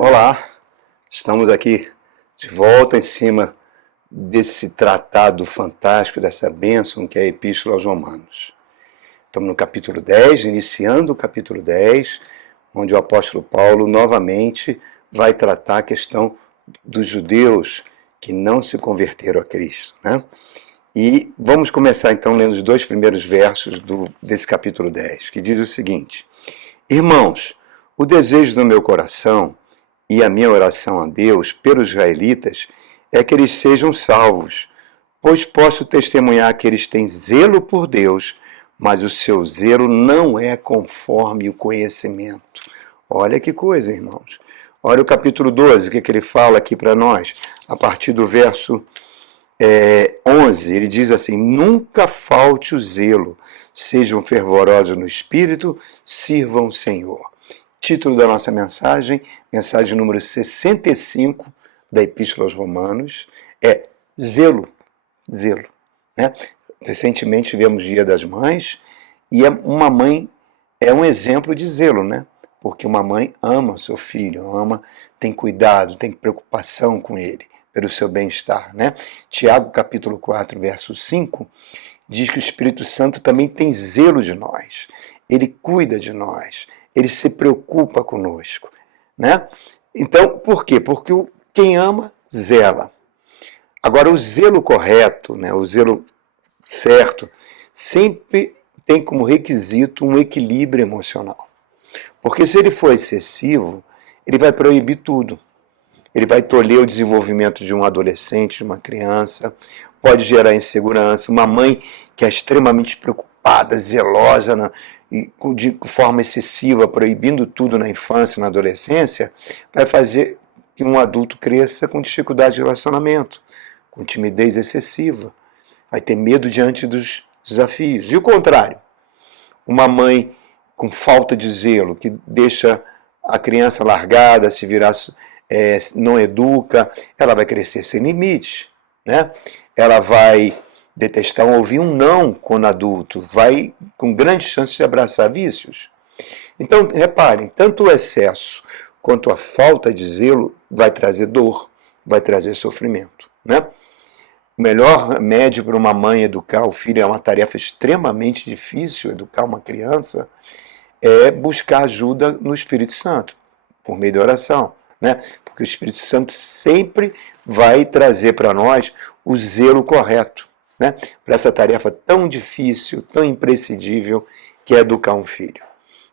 Olá, estamos aqui de volta em cima desse tratado fantástico, dessa bênção que é a Epístola aos Romanos. Estamos no capítulo 10, iniciando o capítulo 10, onde o apóstolo Paulo novamente vai tratar a questão dos judeus que não se converteram a Cristo, né? E vamos começar então lendo os dois primeiros versos desse capítulo 10, que diz o seguinte: Irmãos, o desejo do meu coração e a minha oração a Deus pelos israelitas é que eles sejam salvos, pois posso testemunhar que eles têm zelo por Deus, mas o seu zelo não é conforme o conhecimento. Olha que coisa, irmãos. Olha o capítulo 12, o que ele fala aqui para nós, a partir do verso 11, ele diz assim: nunca falte o zelo, sejam fervorosos no espírito, sirvam o Senhor. Título da nossa mensagem, mensagem número 65 da Epístola aos Romanos, é zelo, zelo. Né? Recentemente tivemos Dia das Mães, e uma mãe é um exemplo de zelo, né? Porque uma mãe ama seu filho, tem cuidado, tem preocupação com ele, pelo seu bem-estar, né? Tiago capítulo 4, verso 5, diz que o Espírito Santo também tem zelo de nós, ele cuida de nós, ele se preocupa conosco, né? Então, por quê? Porque quem ama, zela. Agora, o zelo correto, né, o zelo certo, sempre tem como requisito um equilíbrio emocional. Porque se ele for excessivo, ele vai proibir tudo. Ele vai tolher o desenvolvimento de um adolescente, de uma criança, pode gerar insegurança. Uma mãe que é extremamente preocupada, zelosa, e de forma excessiva, proibindo tudo na infância, na adolescência, vai fazer que um adulto cresça com dificuldade de relacionamento, com timidez excessiva, vai ter medo diante dos desafios. E o contrário, uma mãe com falta de zelo, que deixa a criança largada, se virar, não educa, ela vai crescer sem limites, né? Ela vai detestar ouvir um não quando adulto, vai com grande chance de abraçar vícios. Então, reparem, tanto o excesso quanto a falta de zelo vai trazer dor, vai trazer sofrimento, né? O melhor remédio para uma mãe educar o filho, é uma tarefa extremamente difícil, educar uma criança, é buscar ajuda no Espírito Santo, por meio da oração, né? Porque o Espírito Santo sempre vai trazer para nós o zelo correto, né? Para essa tarefa tão difícil, tão imprescindível, que é educar um filho,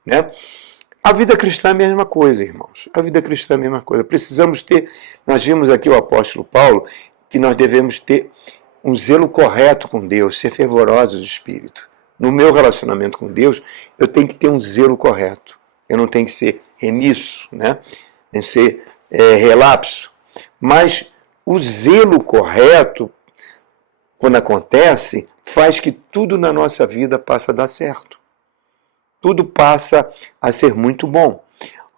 né? A vida cristã é a mesma coisa, irmãos. A vida cristã é a mesma coisa. Precisamos ter, nós vimos aqui o apóstolo Paulo, que nós devemos ter um zelo correto com Deus, ser fervorosos de espírito. No meu relacionamento com Deus, eu tenho que ter um zelo correto. Eu não tenho que ser remisso, né? Nem ser relapso. Mas o zelo correto, quando acontece, faz que tudo na nossa vida passe a dar certo. Tudo passa a ser muito bom.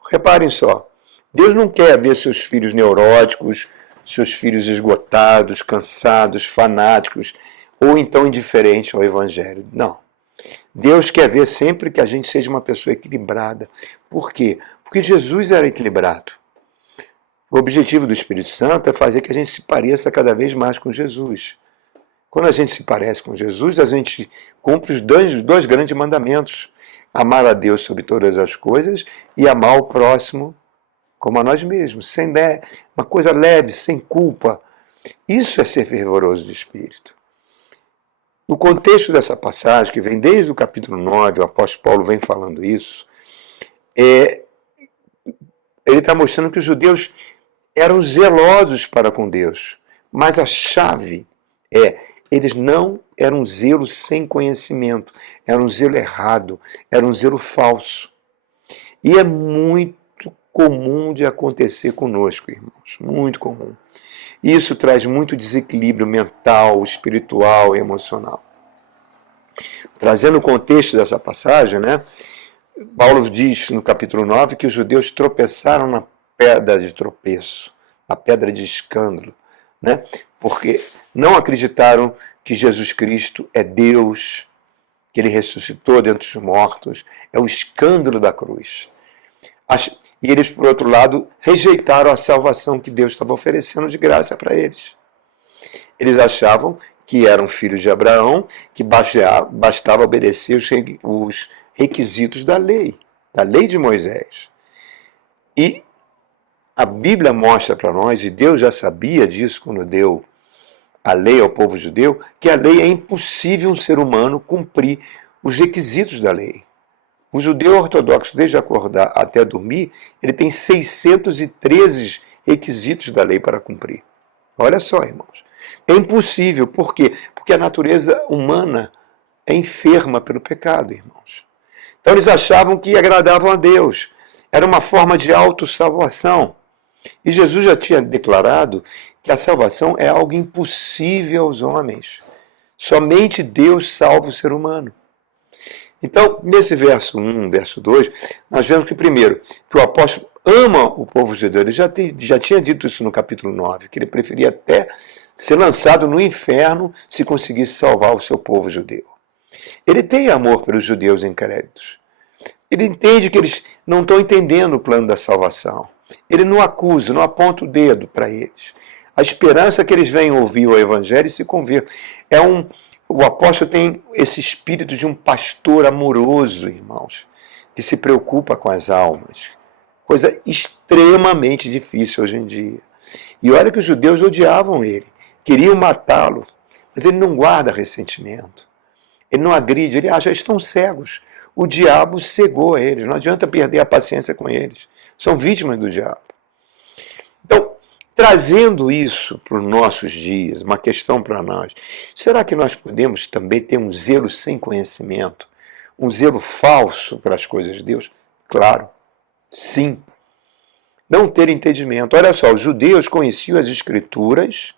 Reparem só, Deus não quer ver seus filhos neuróticos, seus filhos esgotados, cansados, fanáticos, ou então indiferentes ao Evangelho. Não. Deus quer ver sempre que a gente seja uma pessoa equilibrada. Por quê? Porque Jesus era equilibrado. O objetivo do Espírito Santo é fazer que a gente se pareça cada vez mais com Jesus. Quando a gente se parece com Jesus, a gente cumpre os dois grandes mandamentos: amar a Deus sobre todas as coisas e amar o próximo como a nós mesmos, uma coisa leve, sem culpa. Isso é ser fervoroso de espírito. No contexto dessa passagem, que vem desde o capítulo 9, o apóstolo Paulo vem falando isso, ele está mostrando que os judeus eram zelosos para com Deus, mas a chave eles não eram zelo sem conhecimento, era um zelo errado, era um zelo falso. E é muito comum de acontecer conosco, irmãos, muito comum. Isso traz muito desequilíbrio mental, espiritual e emocional. Trazendo o contexto dessa passagem, né, Paulo diz no capítulo 9 que os judeus tropeçaram na pedra de tropeço, na pedra de escândalo, né, porque não acreditaram que Jesus Cristo é Deus, que ele ressuscitou dentre os mortos, é o escândalo da cruz. E eles, por outro lado, rejeitaram a salvação que Deus estava oferecendo de graça para eles. Eles achavam que eram filhos de Abraão, que bastava obedecer os requisitos da lei de Moisés. E a Bíblia mostra para nós, e Deus já sabia disso quando deu a lei ao povo judeu, que a lei é impossível um ser humano cumprir os requisitos da lei. O judeu ortodoxo, desde acordar até dormir, ele tem 613 requisitos da lei para cumprir. Olha só, irmãos. É impossível. Por quê? Porque a natureza humana é enferma pelo pecado, irmãos. Então eles achavam que agradavam a Deus. Era uma forma de autossalvação. E Jesus já tinha declarado que a salvação é algo impossível aos homens. Somente Deus salva o ser humano. Então, nesse verso 1, verso 2, nós vemos que, primeiro, que o apóstolo ama o povo judeu. Ele já tinha dito isso no capítulo 9, que ele preferia até ser lançado no inferno se conseguisse salvar o seu povo judeu. Ele tem amor pelos judeus incrédulos. Ele entende que eles não estão entendendo o plano da salvação. Ele não acusa, não aponta o dedo para eles. A esperança é que eles venham ouvir o evangelho e se convertam. O apóstolo tem esse espírito de um pastor amoroso, irmãos, que se preocupa com as almas. Coisa extremamente difícil hoje em dia. E olha que os judeus odiavam ele, queriam matá-lo, mas ele não guarda ressentimento. Ele não agride, ele acha que estão cegos. O diabo cegou eles, não adianta perder a paciência com eles. São vítimas do diabo. Então, trazendo isso para os nossos dias, uma questão para nós, será que nós podemos também ter um zelo sem conhecimento? Um zelo falso para as coisas de Deus? Claro, sim. Não ter entendimento. Olha só, os judeus conheciam as Escrituras,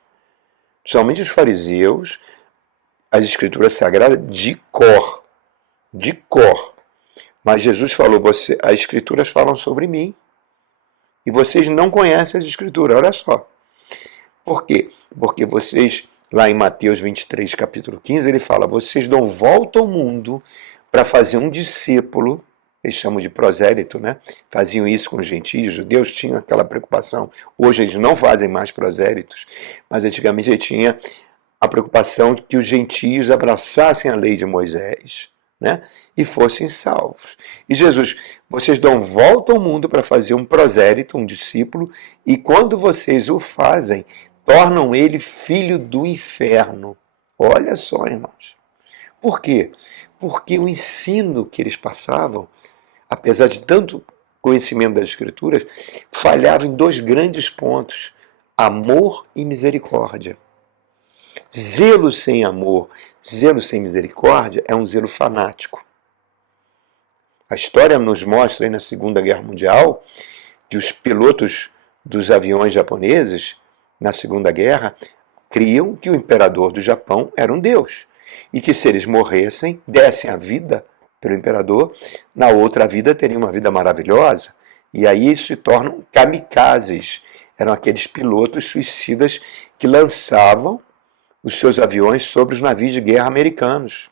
somente os fariseus, as Escrituras sagradas de cor. De cor. Mas Jesus falou, as Escrituras falam sobre mim. E vocês não conhecem as Escrituras, olha só. Por quê? Porque vocês, lá em Mateus 23, capítulo 15, ele fala, vocês dão volta ao mundo para fazer um discípulo, eles chamam de prosélito, né? Faziam isso com os gentios, os judeus tinham aquela preocupação. Hoje eles não fazem mais prosélitos, mas antigamente ele tinha a preocupação de que os gentios abraçassem a lei de Moisés, né? E fossem salvos. E Jesus, vocês dão volta ao mundo para fazer um prosélito, um discípulo, e quando vocês o fazem, tornam ele filho do inferno. Olha só, irmãos. Por quê? Porque o ensino que eles passavam, apesar de tanto conhecimento das Escrituras, falhava em dois grandes pontos: amor e misericórdia. Zelo sem amor, zelo sem misericórdia é um zelo fanático. A história nos mostra aí na Segunda Guerra Mundial que os pilotos dos aviões japoneses, na Segunda Guerra, criam que o imperador do Japão era um deus. E que se eles morressem, dessem a vida pelo imperador, na outra vida teriam uma vida maravilhosa. E aí se tornam kamikazes. Eram aqueles pilotos suicidas que lançavam os seus aviões sobre os navios de guerra americanos.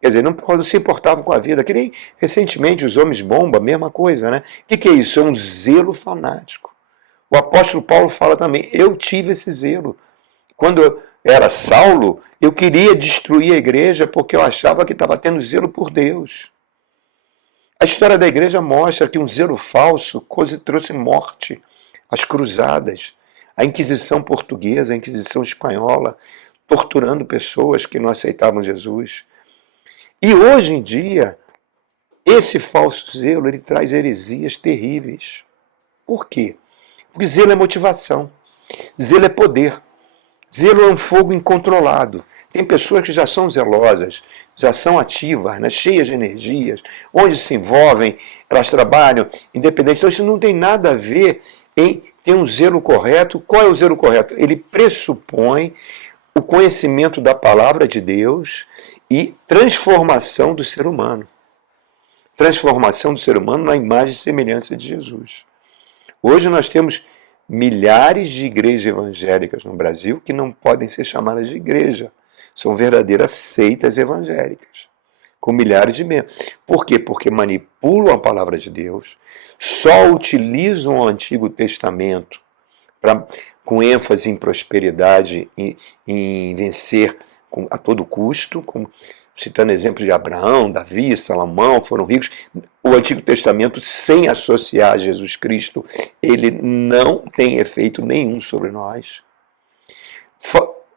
Quer dizer, não se importavam com a vida. Que nem recentemente os homens-bomba, mesma coisa, né? O que é isso? É um zelo fanático. O apóstolo Paulo fala também, eu tive esse zelo. Quando eu era Saulo, eu queria destruir a igreja porque eu achava que estava tendo zelo por Deus. A história da igreja mostra que um zelo falso trouxe morte, as cruzadas, a Inquisição portuguesa, a Inquisição espanhola, torturando pessoas que não aceitavam Jesus. E hoje em dia, esse falso zelo, ele traz heresias terríveis. Por quê? Porque zelo é motivação, zelo é poder, zelo é um fogo incontrolado. Tem pessoas que já são zelosas, já são ativas, né, cheias de energias, onde se envolvem, elas trabalham, independente. Então isso não tem nada a ver em ter um zelo correto. Qual é o zelo correto? Ele pressupõe o conhecimento da palavra de Deus e transformação do ser humano. Transformação do ser humano na imagem e semelhança de Jesus. Hoje nós temos milhares de igrejas evangélicas no Brasil que não podem ser chamadas de igreja. São verdadeiras seitas evangélicas. com milhares de membros. Por quê? Porque manipulam a palavra de Deus, só utilizam o Antigo Testamento com ênfase em prosperidade, em vencer a todo custo, citando exemplos de Abraão, Davi, Salomão, foram ricos. O Antigo Testamento, sem associar a Jesus Cristo, ele não tem efeito nenhum sobre nós.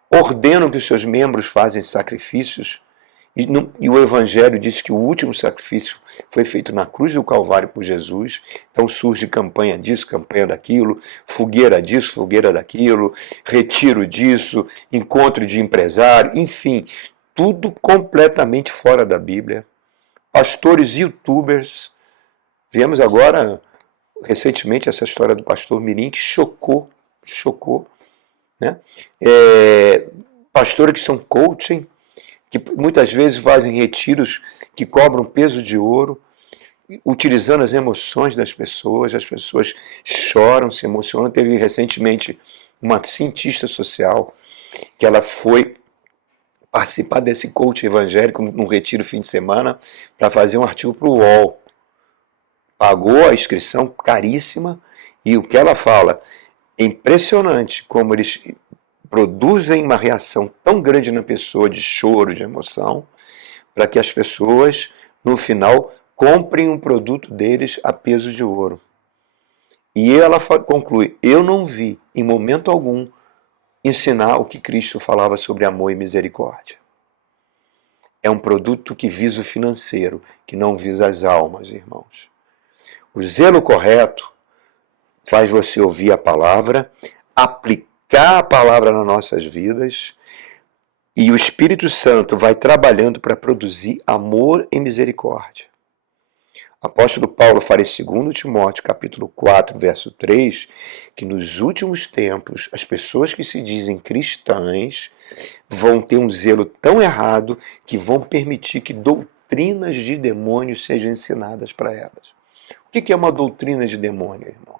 Ordenam que os seus membros fazem sacrifícios, e o Evangelho diz que o último sacrifício foi feito na cruz do Calvário por Jesus. Então surge campanha disso, campanha daquilo, fogueira disso, fogueira daquilo, retiro disso, encontro de empresário, enfim, tudo completamente fora da Bíblia. Pastores e youtubers. Vemos agora, recentemente, essa história do pastor Mirim, que chocou, né? Pastores que são coaching, que muitas vezes fazem retiros que cobram peso de ouro, utilizando as emoções das pessoas. As pessoas choram, se emocionam. Teve recentemente uma cientista social que ela foi participar desse coach evangélico num retiro fim de semana para fazer um artigo para o UOL. Pagou a inscrição caríssima, e o que ela fala é impressionante como eles produzem uma reação tão grande na pessoa de choro, de emoção, para que as pessoas, no final, comprem um produto deles a peso de ouro. E ela conclui: eu não vi, em momento algum, ensinar o que Cristo falava sobre amor e misericórdia. É um produto que visa o financeiro, que não visa as almas, irmãos. O zelo correto faz você ouvir a palavra, aplicar a palavra nas nossas vidas, e o Espírito Santo vai trabalhando para produzir amor e misericórdia. O apóstolo Paulo fala em 2 Timóteo, capítulo 4, verso 3, que nos últimos tempos as pessoas que se dizem cristãs vão ter um zelo tão errado que vão permitir que doutrinas de demônios sejam ensinadas para elas. O que é uma doutrina de demônio, irmãos?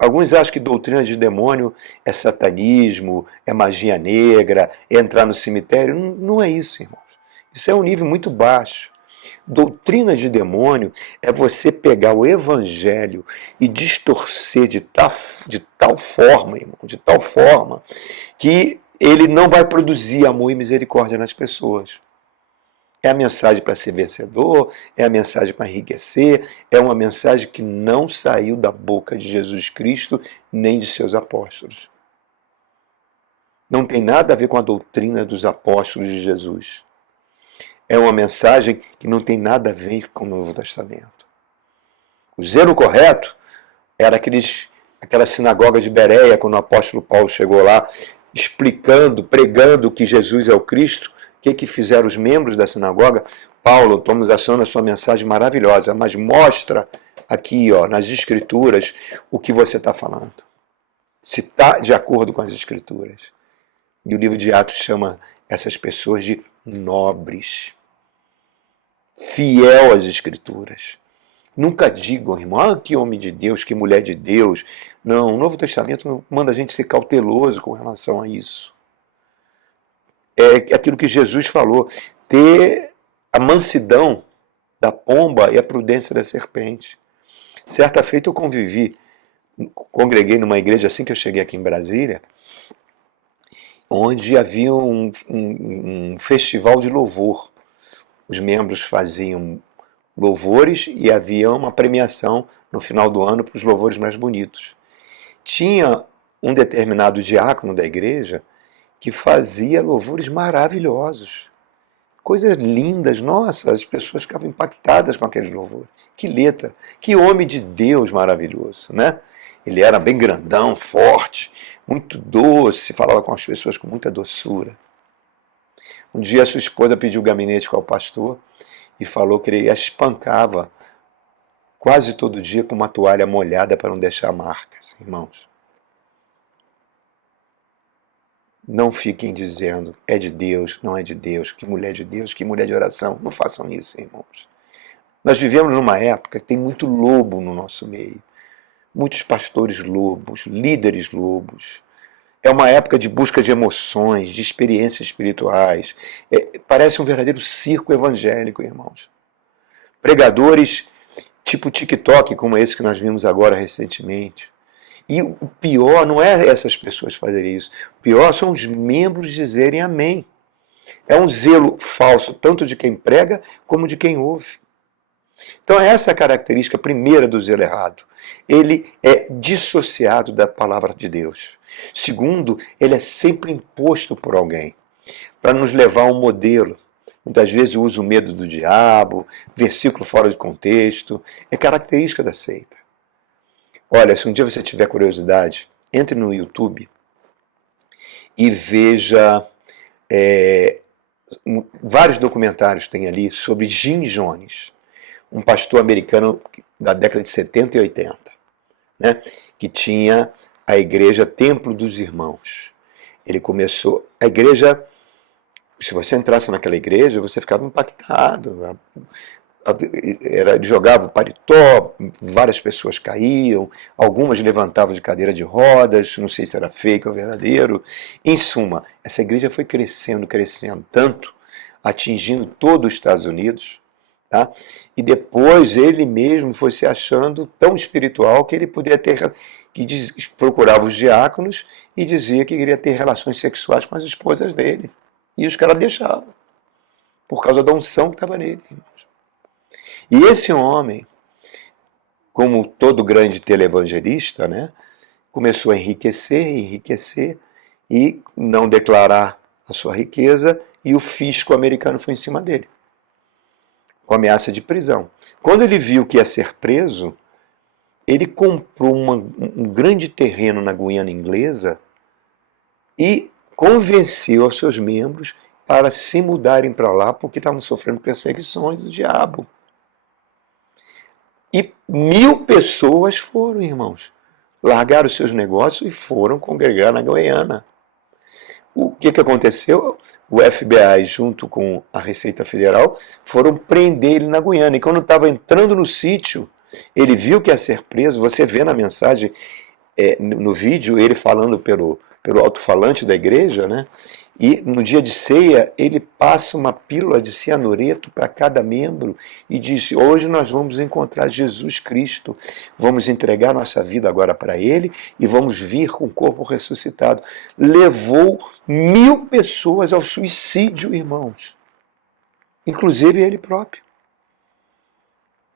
Alguns acham que doutrina de demônio é satanismo, é magia negra, é entrar no cemitério. Não é isso, irmãos. Isso é um nível muito baixo. Doutrina de demônio é você pegar o evangelho e distorcer de tal forma, irmão, de tal forma, que ele não vai produzir amor e misericórdia nas pessoas. É a mensagem para ser vencedor, é a mensagem para enriquecer, é uma mensagem que não saiu da boca de Jesus Cristo nem de seus apóstolos. Não tem nada a ver com a doutrina dos apóstolos de Jesus. É uma mensagem que não tem nada a ver com o Novo Testamento. O zelo correto era aquela sinagoga de Bereia, quando o apóstolo Paulo chegou lá, explicando, pregando que Jesus é o Cristo. O que fizeram os membros da sinagoga? Paulo, estamos achando a sua mensagem maravilhosa, mas mostra aqui, nas Escrituras, o que você está falando. Se está de acordo com as Escrituras. E o livro de Atos chama essas pessoas de nobres, fiel às Escrituras. Nunca digam, irmão, que homem de Deus, que mulher de Deus. Não, o Novo Testamento manda a gente ser cauteloso com relação a isso. É aquilo que Jesus falou, ter a mansidão da pomba e a prudência da serpente. Certa feita eu congreguei numa igreja assim que eu cheguei aqui em Brasília, onde havia um festival de louvor. Os membros faziam louvores e havia uma premiação no final do ano para os louvores mais bonitos. Tinha um determinado diácono da igreja que fazia louvores maravilhosos, coisas lindas. Nossa, as pessoas ficavam impactadas com aqueles louvores. Que letra, que homem de Deus maravilhoso, né? Ele era bem grandão, forte, muito doce, falava com as pessoas com muita doçura. Um dia a sua esposa pediu gabinete com o pastor e falou que ele a espancava quase todo dia com uma toalha molhada para não deixar marcas, irmãos. Não fiquem dizendo, é de Deus, não é de Deus, que mulher de oração. Não façam isso, irmãos. Nós vivemos numa época que tem muito lobo no nosso meio. Muitos pastores lobos, líderes lobos, É uma época de busca de emoções, de experiências espirituais. Parece um verdadeiro circo evangélico, irmãos. Pregadores tipo TikTok, como esse que nós vimos agora recentemente. E o pior não é essas pessoas fazerem isso. O pior são os membros dizerem amém. É um zelo falso, tanto de quem prega como de quem ouve. Então essa é a característica primeira do zelo errado. Ele é dissociado da palavra de Deus. Segundo, ele é sempre imposto por alguém, para nos levar a um modelo. Muitas vezes usa o medo do diabo, versículo fora de contexto. É característica da seita. Olha, se um dia você tiver curiosidade, entre no YouTube e veja vários documentários tem ali sobre Jim Jones, um pastor americano da década de 70 e 80, né, que tinha a igreja Templo dos Irmãos. Ele começou... A igreja, se você entrasse naquela igreja, você ficava impactado. Ele jogava o paletó, várias pessoas caíam, algumas levantavam de cadeira de rodas, não sei se era fake ou verdadeiro. Em suma, essa igreja foi crescendo, crescendo tanto, atingindo todos os Estados Unidos, tá? E depois ele mesmo foi se achando tão espiritual que ele podia ter, procurava os diáconos e dizia que queria ter relações sexuais com as esposas dele. E os caras deixavam, por causa da unção que estava nele. E esse homem, como todo grande televangelista, né, começou a enriquecer e não declarar a sua riqueza, e o fisco americano foi em cima dele, com ameaça de prisão. Quando ele viu que ia ser preso, ele comprou um grande terreno na Guiana Inglesa e convenceu os seus membros para se mudarem para lá porque estavam sofrendo perseguições do diabo. E 1000 pessoas foram, irmãos. Largaram os seus negócios e foram congregar na Guiana. O que aconteceu? O FBI, junto com a Receita Federal, foram prender ele na Guiana. E quando estava entrando no sítio, ele viu que ia ser preso. Você vê na mensagem, no vídeo, ele falando pelo alto-falante da igreja, né? E no dia de ceia, ele passa uma pílula de cianureto para cada membro e diz: hoje nós vamos encontrar Jesus Cristo, vamos entregar nossa vida agora para Ele e vamos vir com o corpo ressuscitado. Levou 1000 pessoas ao suicídio, irmãos, inclusive ele próprio.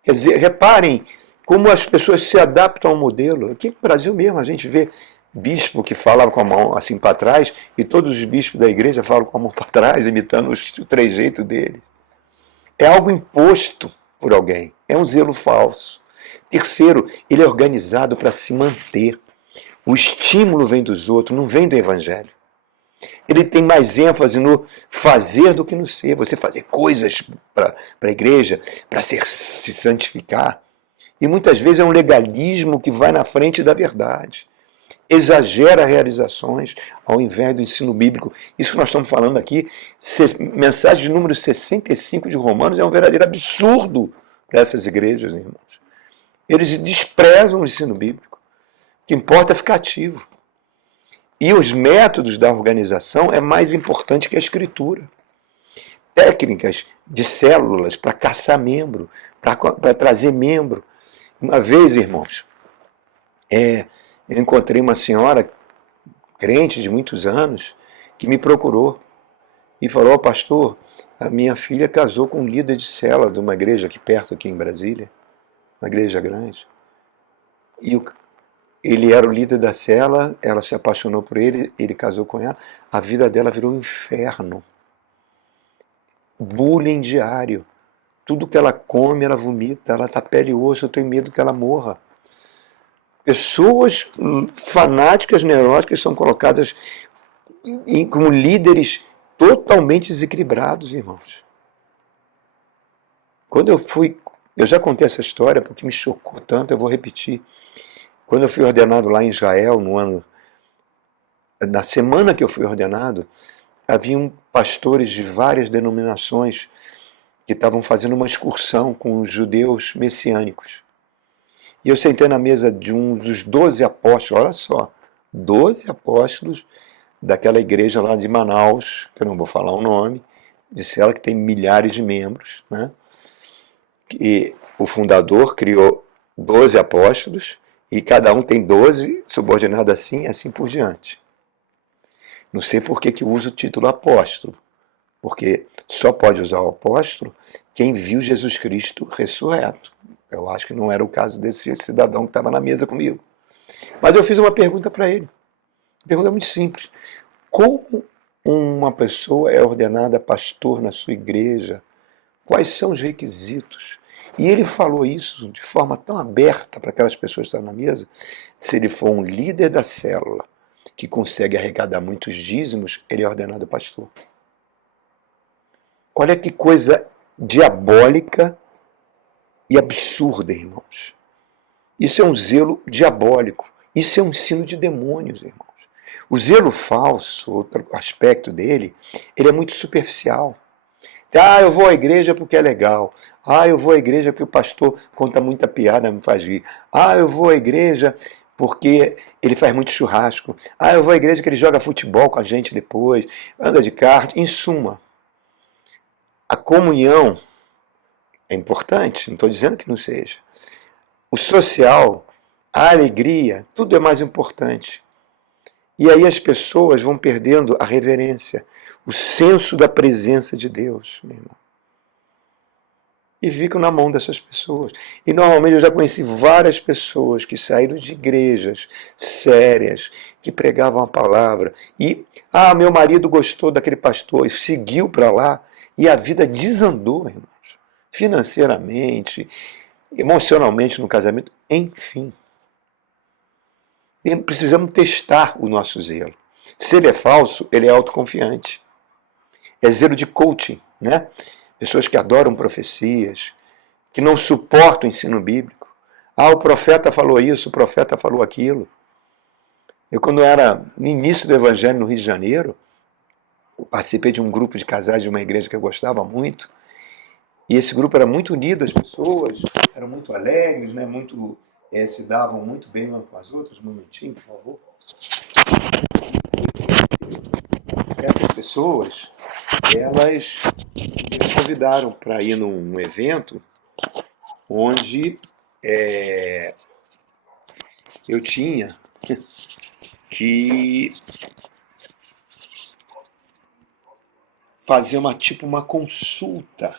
Quer dizer, reparem como as pessoas se adaptam ao modelo. Aqui no Brasil mesmo a gente vê bispo que falava com a mão assim para trás, e todos os bispos da igreja falam com a mão para trás, imitando o trejeito dele. É algo imposto por alguém, é um zelo falso. Terceiro, ele é organizado para se manter. O estímulo vem dos outros, não vem do evangelho. Ele tem mais ênfase no fazer do que no ser. Você fazer coisas para a igreja, para se santificar. E muitas vezes é um legalismo que vai na frente da verdade. Exagera realizações ao invés do ensino bíblico. Isso que nós estamos falando aqui, mensagem de número 65 de Romanos, é um verdadeiro absurdo para essas igrejas, irmãos. Eles desprezam o ensino bíblico. O que importa é ficar ativo. E os métodos da organização é mais importante que a escritura. Técnicas de células para caçar membro, para trazer membro. Uma vez, irmãos, eu encontrei uma senhora, crente de muitos anos, que me procurou e falou: pastor, a minha filha casou com um líder de célula de uma igreja aqui perto, aqui em Brasília, uma igreja grande. E ele era o líder da célula, ela se apaixonou por ele, ele casou com ela, a vida dela virou um inferno. Bullying diário. Tudo que ela come, ela vomita, ela está pele e osso, eu tenho medo que ela morra. Pessoas fanáticas, neuróticas, são colocadas como líderes totalmente desequilibrados, irmãos. Quando eu já contei essa história porque me chocou tanto, eu vou repetir. Quando eu fui ordenado lá em Israel, na semana que eu fui ordenado, haviam pastores de várias denominações que estavam fazendo uma excursão com os judeus messiânicos. E eu sentei na mesa de um dos 12 apóstolos, olha só, 12 apóstolos daquela igreja lá de Manaus, que eu não vou falar o nome, disse ela que tem milhares de membros, né? E o fundador criou 12 apóstolos e cada um tem 12 subordinados assim, assim por diante. Não sei por que usa o título apóstolo, porque só pode usar o apóstolo quem viu Jesus Cristo ressurreto. Eu acho que não era o caso desse cidadão que estava na mesa comigo. Mas eu fiz uma pergunta para ele. Uma pergunta muito simples. Como uma pessoa é ordenada pastor na sua igreja? Quais são os requisitos? E ele falou isso de forma tão aberta para aquelas pessoas que estavam na mesa. Se ele for um líder da célula que consegue arrecadar muitos dízimos, ele é ordenado pastor. Olha que coisa diabólica e absurda, irmãos. Isso é um zelo diabólico. Isso é um ensino de demônios, irmãos. O zelo falso, outro aspecto dele, ele é muito superficial. Eu vou à igreja porque é legal. Eu vou à igreja porque o pastor conta muita piada, me faz rir. Eu vou à igreja porque ele faz muito churrasco. Eu vou à igreja porque ele joga futebol com a gente depois, anda de kart. Em suma, a comunhão é importante, não estou dizendo que não seja. O social, a alegria, tudo é mais importante. E aí as pessoas vão perdendo a reverência, o senso da presença de Deus, meu irmão. E ficam na mão dessas pessoas. E normalmente eu já conheci várias pessoas que saíram de igrejas sérias, que pregavam a palavra. E, meu marido gostou daquele pastor e seguiu para lá. E a vida desandou, irmãos. Financeiramente, emocionalmente no casamento, enfim. E precisamos testar o nosso zelo. Se ele é falso, ele é autoconfiante. É zelo de coaching, né? Pessoas que adoram profecias, que não suportam o ensino bíblico. O profeta falou isso, o profeta falou aquilo. Eu, quando era no início do evangelho no Rio de Janeiro, participei de um grupo de casais de uma igreja que eu gostava muito. E esse grupo era muito unido, as pessoas eram muito alegres, né? Se davam muito bem umas com as outras. Um momentinho, por favor. Essas pessoas, elas me convidaram para ir num evento onde eu tinha que fazer uma consulta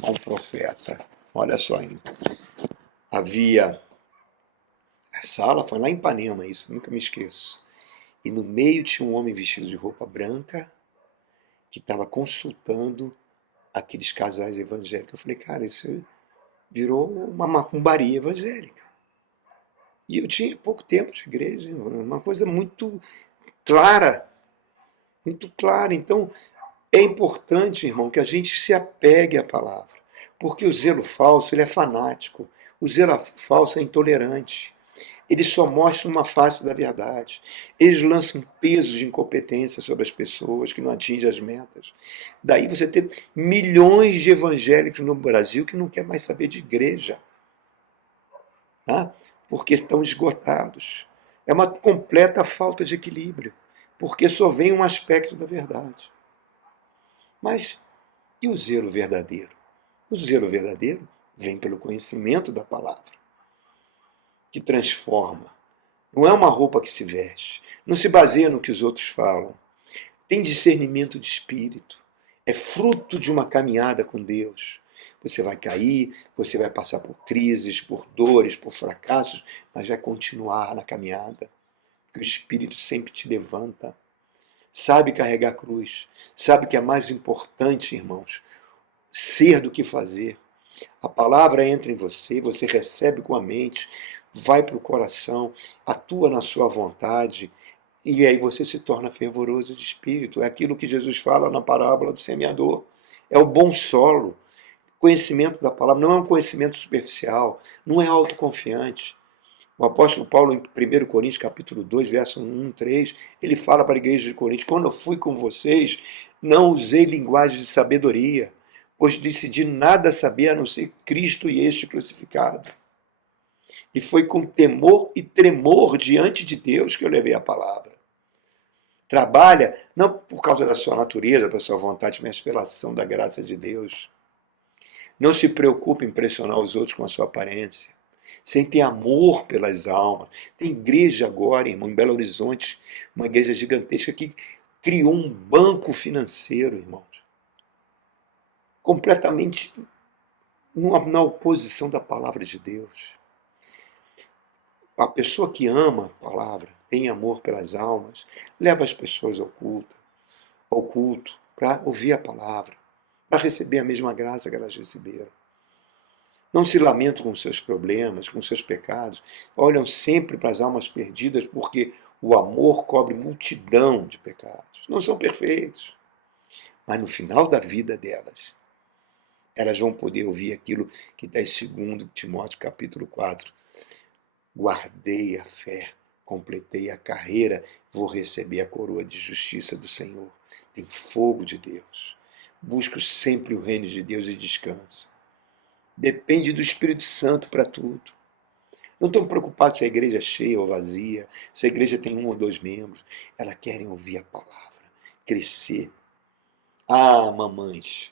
com o profeta. Olha só, havia a sala, foi lá em Ipanema isso, nunca me esqueço. E no meio tinha um homem vestido de roupa branca que estava consultando aqueles casais evangélicos. Eu falei, cara, isso virou uma macumbaria evangélica. E eu tinha pouco tempo de igreja, uma coisa muito clara. Muito clara. Então, é importante, irmão, que a gente se apegue à palavra. Porque o zelo falso, ele é fanático. O zelo falso é intolerante. Eles só mostram uma face da verdade. Eles lançam peso de incompetência sobre as pessoas que não atingem as metas. Daí você tem milhões de evangélicos no Brasil que não quer mais saber de igreja. Tá? Porque estão esgotados. É uma completa falta de equilíbrio. Porque só vem um aspecto da verdade. Mas e o zelo verdadeiro? O zelo verdadeiro vem pelo conhecimento da palavra, que transforma. Não é uma roupa que se veste. Não se baseia no que os outros falam. Tem discernimento de espírito. É fruto de uma caminhada com Deus. Você vai cair, você vai passar por crises, por dores, por fracassos, mas vai continuar na caminhada. Porque o Espírito sempre te levanta. Sabe carregar a cruz. Sabe que é mais importante, irmãos, ser do que fazer. A palavra entra em você, você recebe com a mente, vai para o coração, atua na sua vontade, e aí você se torna fervoroso de espírito. É aquilo que Jesus fala na parábola do semeador. É o bom solo. Conhecimento da palavra não é um conhecimento superficial, não é autoconfiante. O apóstolo Paulo, em 1 Coríntios, capítulo 2, verso 1, 3, ele fala para a igreja de Coríntios: quando eu fui com vocês, não usei linguagem de sabedoria, pois decidi nada saber a não ser Cristo e este crucificado. E foi com temor e tremor diante de Deus que eu levei a palavra. Trabalha não por causa da sua natureza, da sua vontade, mas pela ação da graça de Deus. Não se preocupe em impressionar os outros com a sua aparência, sem ter amor pelas almas. Tem igreja agora, irmão, em Belo Horizonte, uma igreja gigantesca que criou um banco financeiro, irmãos, completamente na oposição da palavra de Deus. A pessoa que ama a palavra, tem amor pelas almas, leva as pessoas ao culto, para ouvir a palavra, para receber a mesma graça que elas receberam. Não se lamentam com seus problemas, com seus pecados, olham sempre para as almas perdidas, porque o amor cobre multidão de pecados. Não são perfeitos, mas no final da vida delas, elas vão poder ouvir aquilo que está em 2 Timóteo capítulo 4. Guardei a fé, completei a carreira, vou receber a coroa de justiça do Senhor. Tem fogo de Deus. Busco sempre o reino de Deus e descanso. Depende do Espírito Santo para tudo. Não estão preocupados se a igreja é cheia ou vazia, se a igreja tem 1 ou 2 membros. Elas querem ouvir a palavra, crescer. Ah, mamães,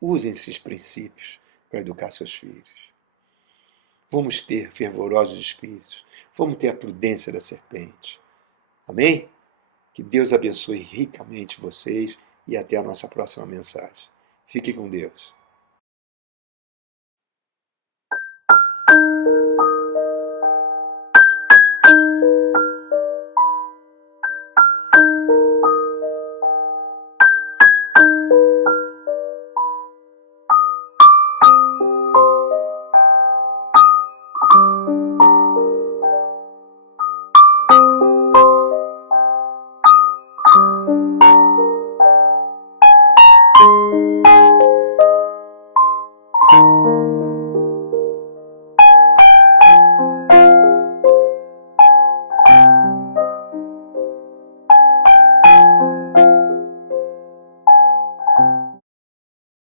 usem esses princípios para educar seus filhos. Vamos ter fervorosos espíritos. Vamos ter a prudência da serpente. Amém? Que Deus abençoe ricamente vocês e até a nossa próxima mensagem. Fique com Deus.